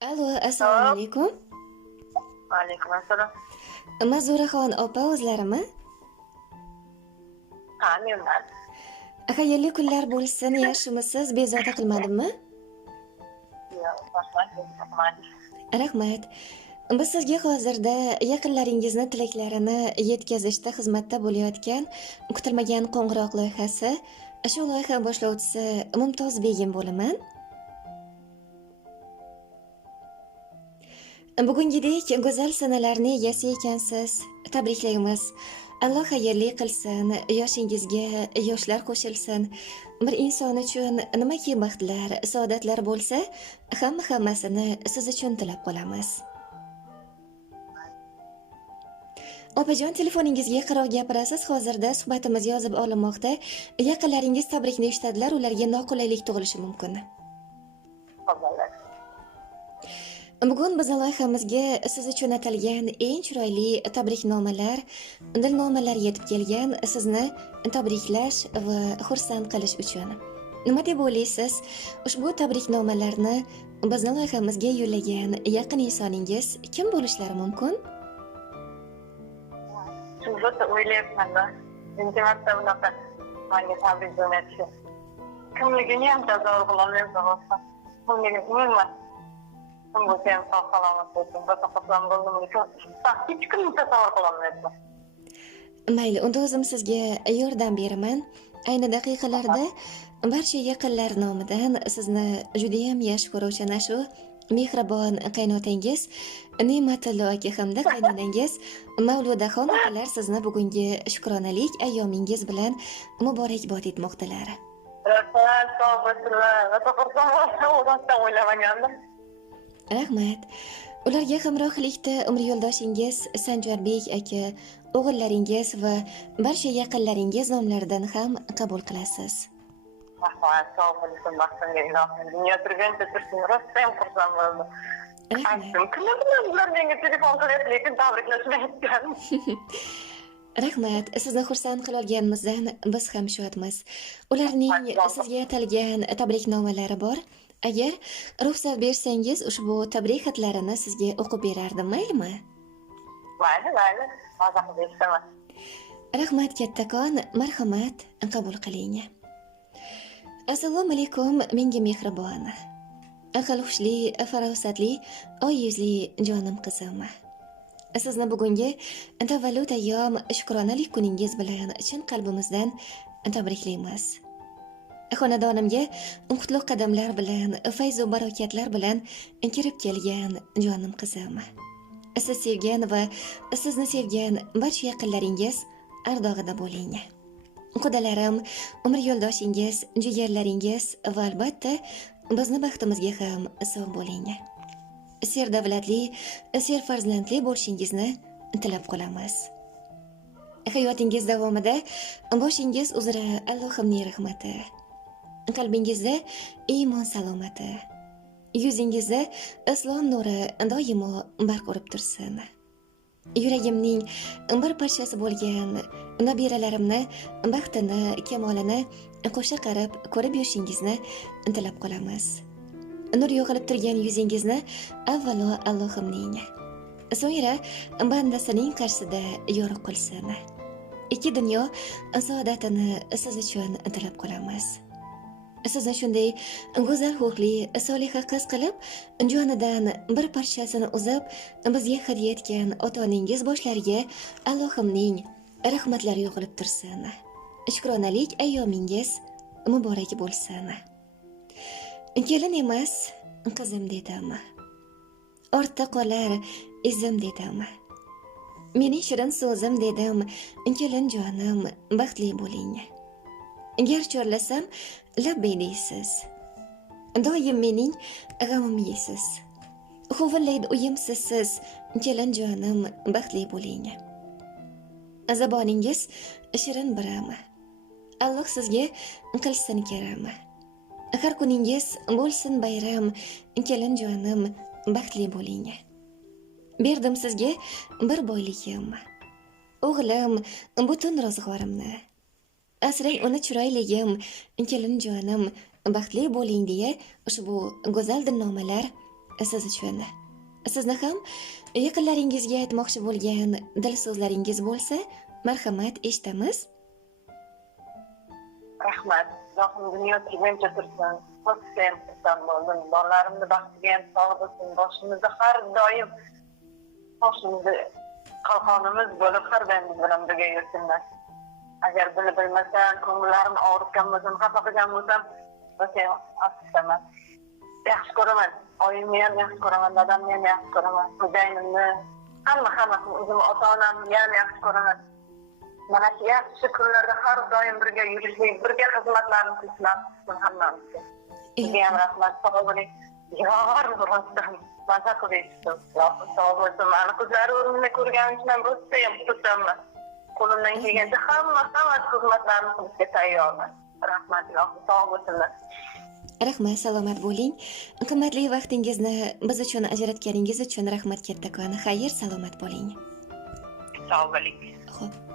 Allo, assalomu Hop, alaykum. alaykum assalom. Mazuraxon opa o'zlarimi? Ha, menman. Xayrli kunlar bo'lsin, yaxshimisiz? Bezovta qilmadimmi? Yo'q, rahmat. Rahmat. Biz sizga hozirda yaqinlaringizni tilaklarini yetkazishda xizmatda bo'layotgan kutilmagan qo'ng'iroq loyihasi, shu loyiha boshlovchisi Mumtoz Begim bo'laman. Bugungidek go'zal sanalarni egasi ekansiz. Tabriklaymiz. Alloh xayrli qilsin, yoshingizga yoshlar qo'shilsin. Bir inson uchun nimaki baxtlar, saodatlar bo'lsa, hammasini siz uchun tilab qolamiz. Opajon, telefoningizga qaroq gapirasiz. Hozirda suhbatimiz yozib olinmoqda. Yaqinlaringiz tabrikni eshitadilar, ularga noqulaylik tug'ilishi mumkin. Alhamdulillah. Bugun biz loyihamizga siz uchun atalgan eng chiroyli tabriknomalar, dilnomalar yetib kelgan, sizni tabriklash va xursand qilish uchun. Nima deb o'ylaysiz? Ushbu tabriknomalarni bizning loyihamizga yo'llagan yaqin insoningiz kim bo'lishlari mumkin? Shuncha o'ylayapman-da. Birinchi marta bunaqa menga tabrik jo'natishi. Kimligini ham tasavvur qilolmayapman. Kimligini bilmayman. Kim bo'lsa ham sog' salomat bo'lsin. Xursand bo'ldim uchun hech kimni tasavvur qilolmayapman. Mayli, unda o'zim sizga yordam beraman. Ayni daqiqalarda barcha yaqinlar nomidan sizni juda ham yaxshi ko'ruvchi shu mehribon qaynotangiz Ne'matullo aka hamda qaynonangiz Mavludaxon opalar sizni bugungi shukronalik ayyomingiz bilan muborakbod etmoqdalar. Rahmat, sog' bo'lsinlar. Xursand o'ylamagandim. Rahmat. Ularga hamrohlikda umr yo'ldoshingiz Sanjarbek aka, o'g'illaringiz va barcha yaqinlaringiz nomlaridan ham qabul qilasiz. Rahmat, sog' bo'lsin, baxtimga ilohim. Dunyo turgancha tursin, rosa ham xursand bo'ldim. Ular menga telefon qilib, lekin tabriklashni aytgan. Rahmat, sizni xursand qilolganimizdan biz ham shodmiz. Ularning sizga atalgan tabriknomalari bor. Agar ruxsat bersangiz, ushbu tabrik xatlarini sizga o'qib berardim, maylimi? Mayli. Hozir bersaman. Rahmat kattakon, marhamat, qabul qiling. Assalomu alaykum, menga mehribon. Aql xushli, farosatli, oy yuzli jonim qizim. Sizni bugungi tavallud ayyom shukronalik kuningiz bilan chin qalbimizdan tabriklaymiz. Xonadonimga qutlug' qadamlar bilan, fayz va barokatlar bilan kirib kelgan jonim qizim. Siz sevgan va sizni sevgan barcha yaqinlaringiz ardog'ida bo'ling. Qudalarim, umr yo'ldoshingiz, jigarlaringiz va albatta bizni baxtimizga ham sog' bo'ling. Serdavlatli, serfarzandli bo'lishingizni tilab qolamiz. Hayotingiz davomida boshingiz uzra Allohimning rahmati, qalbingizda iymon salomati, yuzingizda islom nuri doimo barq urib tursin. Yuragimning bir parchasi bo'lgan nabiralarimni baxtini, kamolini qo'sha qarab ko'rib yurishingizni tilab qolamiz. Nur yog'ilib turgan yuzingizni avvalo Allohimning, so'ngra bandasining qarshisida yorug' qilsin. Ikki dunyo saodatini siz uchun tilab qolamiz. Sizni shunday go'zal ruhli, soliha qiz qilib, jonidan bir parchasini uzib, bizga hadya etgan ota-onangiz boshlariga Allohimning rahmatlari yog'ilib tursin. Shukronalik ayyomingiz muborak bo'lsin. Kelin emas, qizim dedim. Ortda qolar izim dedim. Mening shirin so'zim dedim. Kelin jonim, baxtli bo'ling. Gar chorlasam, labbay deysiz. Doim mening g'amim yeysiz. Huvillaydi uyimsiz siz. Kelin jonim, baxtli bo'ling. Zaboningiz shirin biram. Alloh sizga qilsin karam. Har kuningiz bo'lsin bayram. Kelin jonim, baxtli bo'ling. Berdim sizga bir boyligim. O'g'lim, butun ro'zg'orimni. Asrang uni chiroyligim, kelin jonim, baxtli bo'ling deya ushbu go'zal dilnomalar siz uchun. Sizni ham yaqinlaringizga aytmoqchi bo'lgan dil so'zlaringiz bo'lsa, marhamat, eshitamiz. Rahmat. Allohim dunyo turguncha tursin. Xursand xursand bo'ldim. Bolalarimni baxtiga ham sog' bo'lsin. Boshimizda har doim boshimizda qalqonimiz bo'lib har doim biz bilan birga yursinlar. Agar buni bilmasam, ko'ngillarimni og'ritgan bo'lsam, xafa qilgan bo'lsam, o'sha afsusaman. Yaxshi ko'raman. Oyimni ham yaxshi ko'raman, dadamni ham yaxshi ko'raman. Xo'jayinimni, hammasini o'zim ota-onamni ham yaxshi ko'raman. Mana shu yaxshi kunlarda har doim birga yurishlik, birga xizmatlarni qilishlar hammamizga. Sizga ham rahmat, sog' bo'ling. Yor rostdan maza qilyapsiz. Sog' bo'lsin. Mani ko'zlarimni ko'rganim uchun ham rosa ham xursandman. Qo'limdan kelgancha hamma xizmatlarni qilishga tayyorman. Rahmat, ilohim sog' bo'lsinlar. Rahmat, salomat bo'ling. Qimmatli vaqtingizni biz uchun ajratganingiz uchun rahmat kattakon. Xayr, salomat bo'ling. Sog' bo'ling. Xo'p.